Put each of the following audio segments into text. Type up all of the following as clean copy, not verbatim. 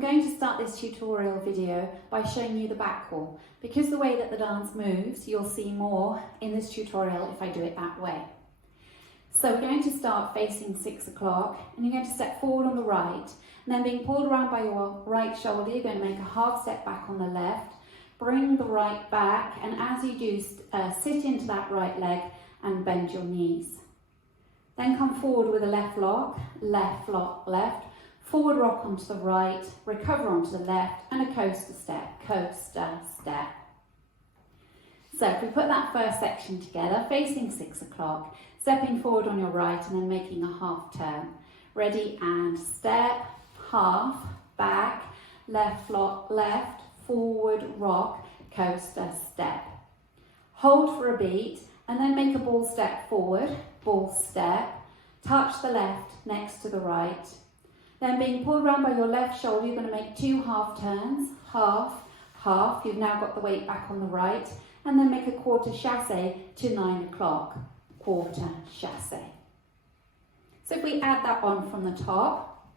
I'm going to start this tutorial video by showing you the back wall. Because the way that the dance moves, you'll see more in this tutorial if I do it that way. So we're going to start facing 6 o'clock, and you're going to step forward on the right, and then being pulled around by your right shoulder, you're going to make a half step back on the left, bring the right back, and as you do, sit into that right leg and bend your knees. Then come forward with a left lock, left, forward rock onto the right, recover onto the left, and a coaster step. So if we put that first section together, facing 6 o'clock, stepping forward on your right and then making a half turn. Ready, and step, half, back, left lock, left, forward rock, coaster step. Hold for a beat and then make a ball step forward, ball step, touch the left next to the right. Then being pulled around by your left shoulder, you're going to make 2 half turns, half, half. You've now got the weight back on the right, and then make a quarter chassé to 9 o'clock, quarter chassé. So if we add that on from the top,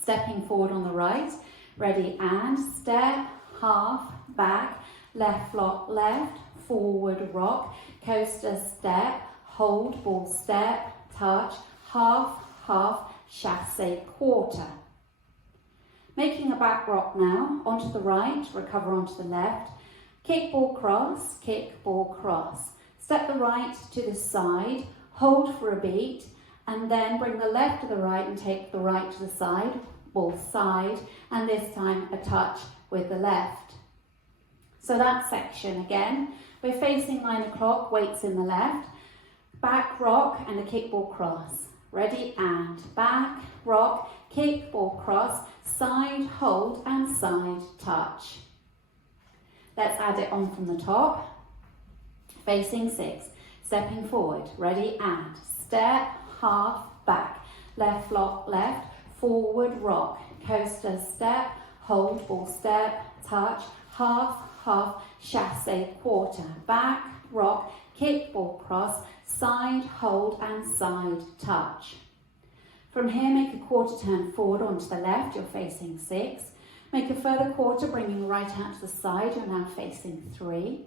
stepping forward on the right, ready, and step, half, back, left lock, left, forward rock, coaster step, hold, ball step, touch, half, half, chassé, quarter. Making a back rock now, onto the right, recover onto the left, kick, ball, cross. Step the right to the side, hold for a beat, and then bring the left to the right and take the right to the side, ball side, and this time a touch with the left. So that section again, we're facing 9 o'clock, weights in the left, back rock and a kick, ball, cross. Ready, and back, rock, kick, ball, cross, side, hold, and side touch. Let's add it on from the top. Facing 6, stepping forward, ready, and step, half, back, left lock, left, forward rock, coaster step, hold, ball step, touch, half, half, chassé, quarter, back, rock, kick, ball, cross, side, hold, and side touch. From here, make a quarter turn forward onto the left, you're facing 6. Make a further quarter, bringing right out to the side, you're now facing 3.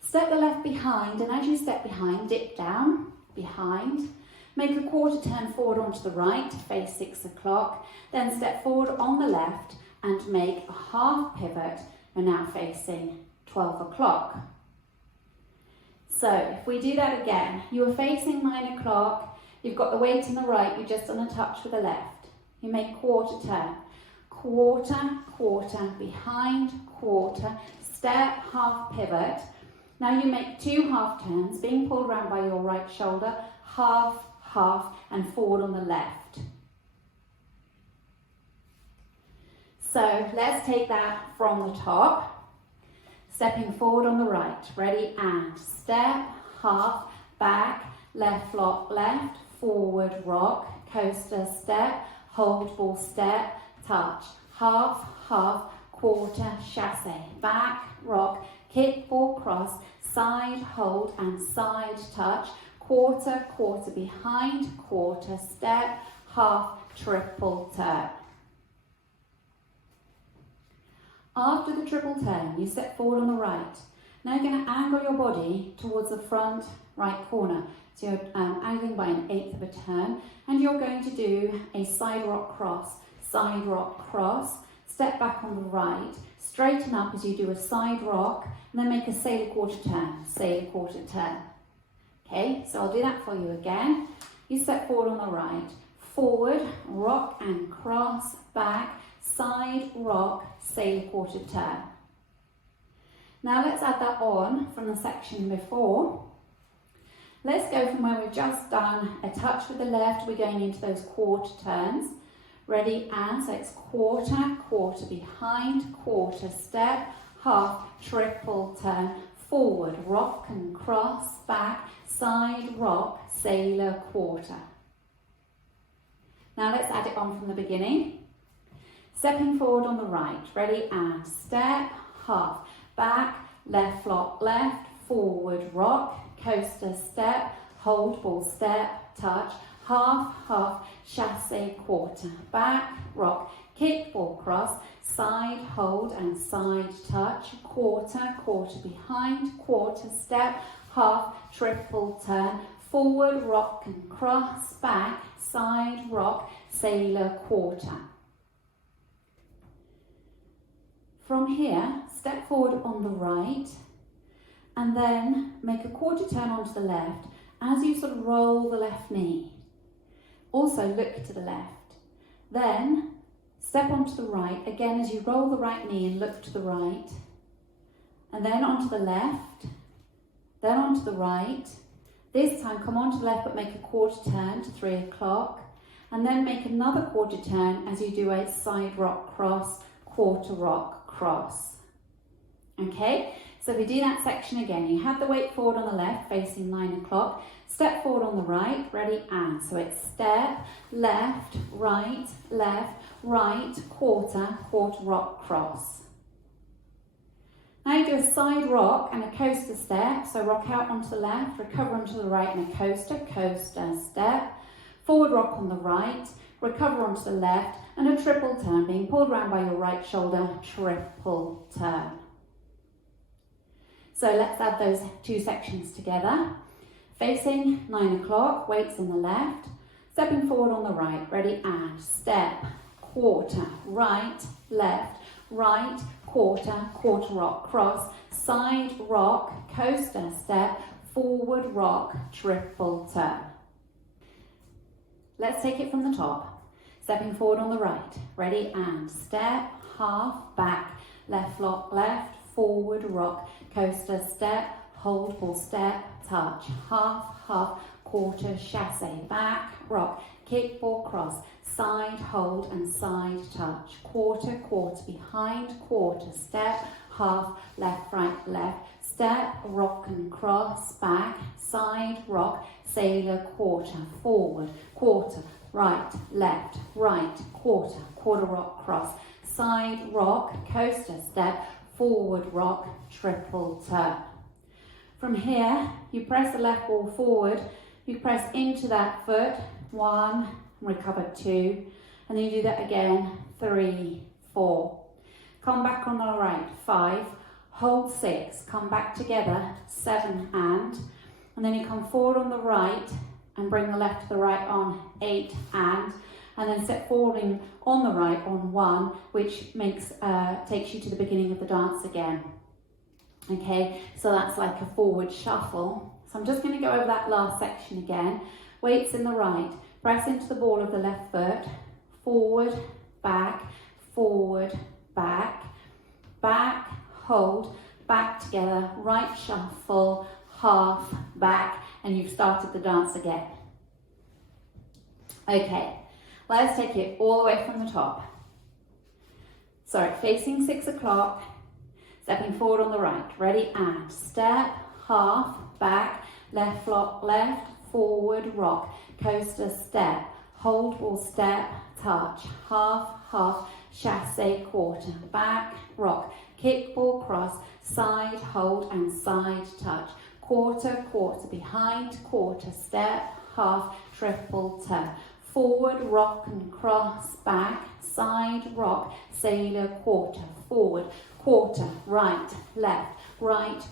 Step the left behind, and as you step behind, dip down, behind. Make a quarter turn forward onto the right, face 6 o'clock. Then step forward on the left and make a half pivot, you're now facing 12 o'clock. So if we do that again, you are facing 9 o'clock, you've got the weight in the right, you've just done a touch with the left. You make quarter turn, quarter, behind, quarter, step, half pivot. Now you make 2 half turns, being pulled around by your right shoulder, half, half, and forward on the left. So let's take that from the top. Stepping forward on the right, ready, and step, half, back, left lock, left, forward rock, coaster step, hold, ball step, touch, half, half, quarter, chassé, back, rock, kick, ball, cross, side, hold, and side touch, quarter, behind, quarter, step, half, triple turn. After the triple turn, you step forward on the right. Now you're going to angle your body towards the front right corner. So you're angling by an 1/8 of a turn, and you're going to do a side rock cross, step back on the right, straighten up as you do a side rock, and then make a sailor quarter turn, Okay, so I'll do that for you again. You step forward on the right, forward, rock and cross, back, side rock, sailor quarter turn. Now let's add that on from the section before. Let's go from where we've just done a touch with the left, we're going into those quarter turns. Ready, and so it's quarter, behind, quarter, step, half, triple turn, forward, rock and cross, back, side rock, sailor quarter. Now let's add it on from the beginning. Stepping forward on the right, ready, and step, half, back, left lock, left, forward rock, coaster step, hold, ball step, touch, half, half, chassé, quarter, back, rock, kick, ball cross, side, hold and side touch, quarter, quarter behind, quarter step, half, triple turn, forward, rock and cross, back, side, rock, sailor, quarter. From here, step forward on the right and then make a quarter turn onto the left as you sort of roll the left knee. Also look to the left. Then step onto the right, again as you roll the right knee and look to the right. And then onto the left, then onto the right. This time come onto the left but make a quarter turn to 3 o'clock. And then make another quarter turn as you do a side rock cross, quarter rock cross. Okay, so if we do that section again, you have the weight forward on the left facing 9 o'clock, step forward on the right, ready and. So it's step, left, right, quarter, quarter rock cross. Now you do a side rock and a coaster step, so rock out onto the left, recover onto the right and a coaster, coaster step, forward rock on the right, recover onto the left and a triple turn, being pulled around by your right shoulder, triple turn. So let's add those two sections together. Facing 9 o'clock, weights on the left, stepping forward on the right, ready and step, quarter, right, quarter, quarter rock cross, side rock, coaster step, forward rock, triple turn. Let's take it from the top. Stepping forward on the right, ready and step, half, back, left lock, left, forward rock, coaster step, hold, pull step, touch, half, half, quarter, chassé, back, rock, kick, ball cross, side, hold and side touch, quarter, quarter behind, quarter step, half, left, step, rock and cross, back, side, rock, sailor, quarter, forward, quarter, right, quarter, quarter rock cross, side rock, coaster step, forward rock, triple turn. From here, you press the left ball forward, you press into that foot, 1, recover 2, and then you do that again, 3, 4. Come back on the right, 5, hold 6, come back together, 7 and then you come forward on the right and bring the left to the right on 8 and then step forward on the right on 1, which takes you to the beginning of the dance again. Okay, so that's like a forward shuffle. So I'm just going to go over that last section again. Weights in the right, press into the ball of the left foot, forward, back, back, hold, back together, right shuffle, half, back, and you've started the dance again. Okay, let's take it all the way from the top. So facing 6 o'clock, stepping forward on the right, ready and step, half, back, left lock, left, forward rock, coaster step, hold ball step, touch, half, half, chassé, quarter, back, rock, kick ball cross, side, hold and side touch, quarter, quarter behind, quarter step, half, triple turn, forward rock and cross, back, side rock, sailor, quarter, forward, quarter, right,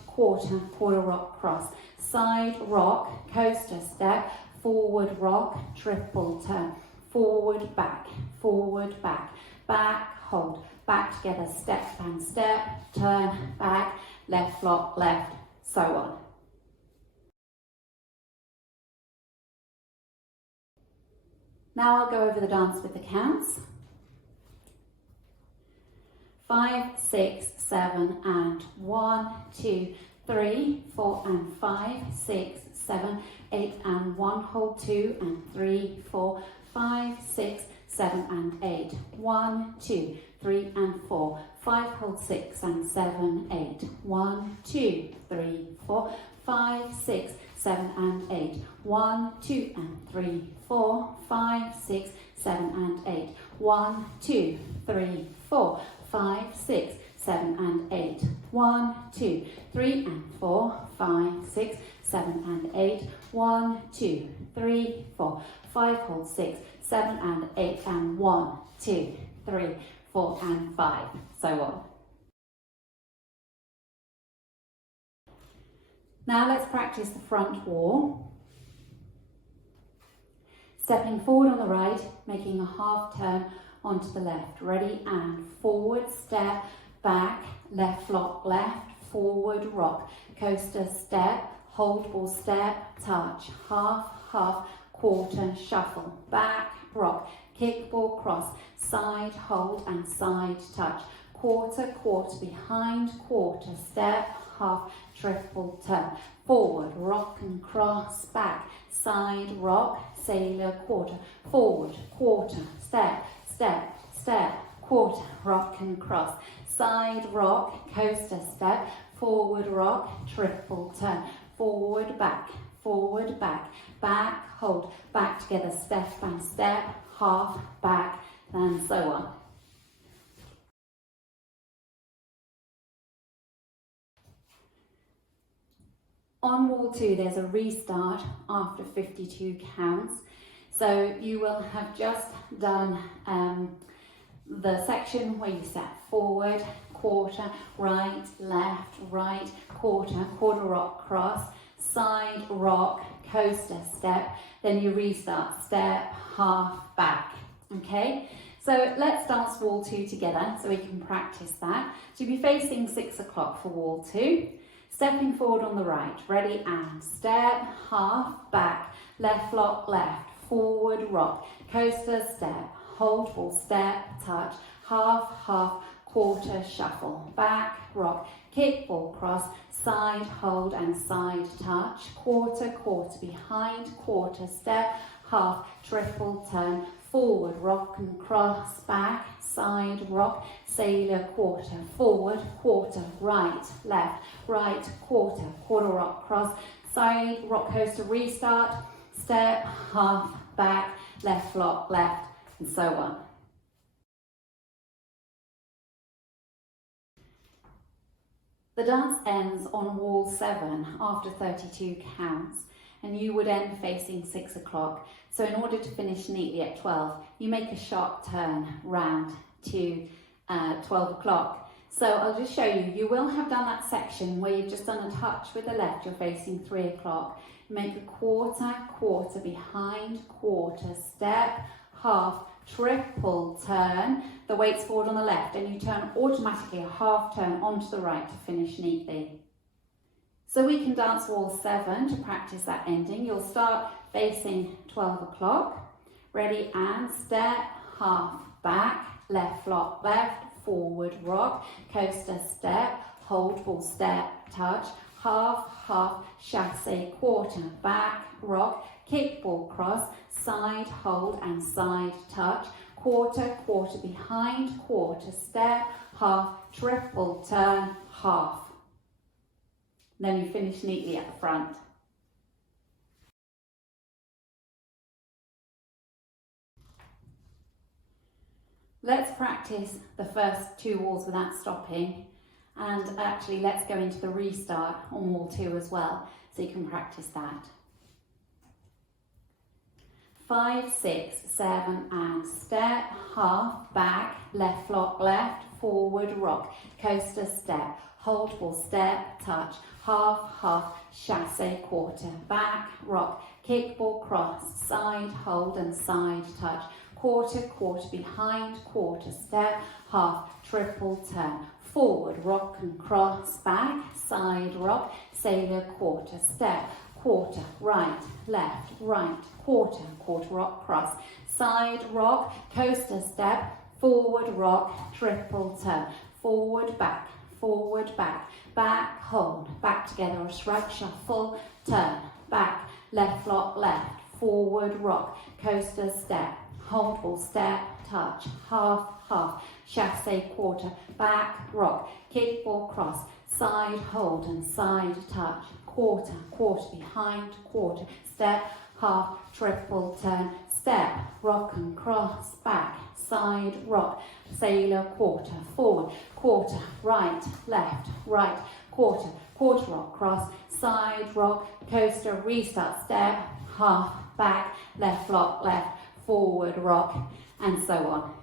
quarter, quarter rock cross, side rock, coaster step, forward rock, triple turn, forward, back, back, hold, back together, step and step, turn, back, left lock, left, so on. Now I'll go over the dance with the counts. 5, 6, 7 and 1, 2, 3, 4 and 5, 6, 7, 8 and 1, hold 2 and 3, 4, 5, 6, 7 and 8, 1, 2, 3 and 4, 5, hold 6 and 7, 8, 1, 2, 3, 4, 5, 6, 7 and 8, 1, 2 and 3, 4, 5, 6, 7 and 8, 1, 2, 3, 4, 5, 6, 7 and 8, 1, 2, 3 and 4, 5, 6, 7 and 8. 1, 2, 3, 4, 5, hold 6, 7 and 8, and 1, 2, 3, 4 and 5, so on. Now let's practice the front wall. Stepping forward on the right, making a half turn onto the left. Ready, and forward, step, back, left lock, left, forward, rock, coaster, step, hold ball, step, touch, half, half, quarter, shuffle, back, rock, kick ball, cross, side, hold and side touch, quarter, quarter, behind, quarter, step, half, triple turn, forward, rock and cross, back, side, rock, sailor, quarter, forward, quarter, step, step, step, quarter, rock and cross, side, rock, coaster, step, forward, rock, triple turn, forward, back, back, hold, back together, step and step, half, back, and so on. On wall 2, there's a restart after 52 counts. So you will have just done the section where you step forward, quarter, right, left, right, quarter, quarter rock cross, side rock, coaster step, then you restart, step, half, back, okay? So let's dance wall 2 together so we can practice that. So you'll be facing 6 o'clock for wall 2. Stepping forward on the right, ready, and step, half, back, left lock, left, forward, rock, coaster, step, hold ball, step, touch, half, half, quarter, shuffle, back, rock, kick ball, cross, side, hold and side touch, quarter, quarter, behind, quarter, step, half, triple turn, forward, rock and cross, back, side, rock, sailor, quarter, forward, quarter, right, left, right, quarter, quarter rock, cross, side, rock, coaster, restart, step, half, back, left lock, left, and so on. The dance ends on wall 7 after 32 counts, and you would end facing 6 o'clock. So in order to finish neatly at 12, you make a sharp turn round to 12 o'clock. So I'll just show you. You will have done that section where you've just done a touch with the left, you're facing 3 o'clock. Make a quarter, quarter, behind, quarter, step, half, triple turn, the weight's forward on the left, and you turn automatically a half turn onto the right to finish neatly. So we can dance wall 7 to practice that ending. You'll start facing 12 o'clock, ready, and step, half, back, left lock, left, forward rock, coaster step, hold ball, step, touch, half, half, chassé, quarter, back, rock, kick ball, cross, side, hold and side touch, quarter, quarter, behind, quarter, step, half, triple turn, half. Then you finish neatly at the front. Let's practice the first 2 walls without stopping, and actually let's go into the restart on wall 2 as well, so you can practice that. 5, 6, 7 and step, half, back, left lock, left, forward rock, coaster step, hold ball, step, touch, half, half, chassé, quarter, back, rock, kick ball, cross, side, hold and side touch, quarter, quarter, behind, quarter, step, half, triple turn, forward, rock and cross, back, side, rock, sailor, quarter, step, quarter, right, left, right, quarter, quarter rock, cross, side, rock, coaster, step, forward, rock, triple turn, forward, back, back, hold, back together, a shrug, shuffle, turn, back, left lock, left, forward, rock, coaster, step, hold ball, step, touch, half, half, chassé, quarter, back, rock, kick ball, cross, side, hold and side touch, quarter, quarter, behind, quarter, step, half, triple turn, step, rock and cross, back, side, rock, sailor, quarter, forward, quarter, right, left, right, quarter rock, cross, side rock, coaster, restart, step, half, back, left lock, left, forward rock, and so on.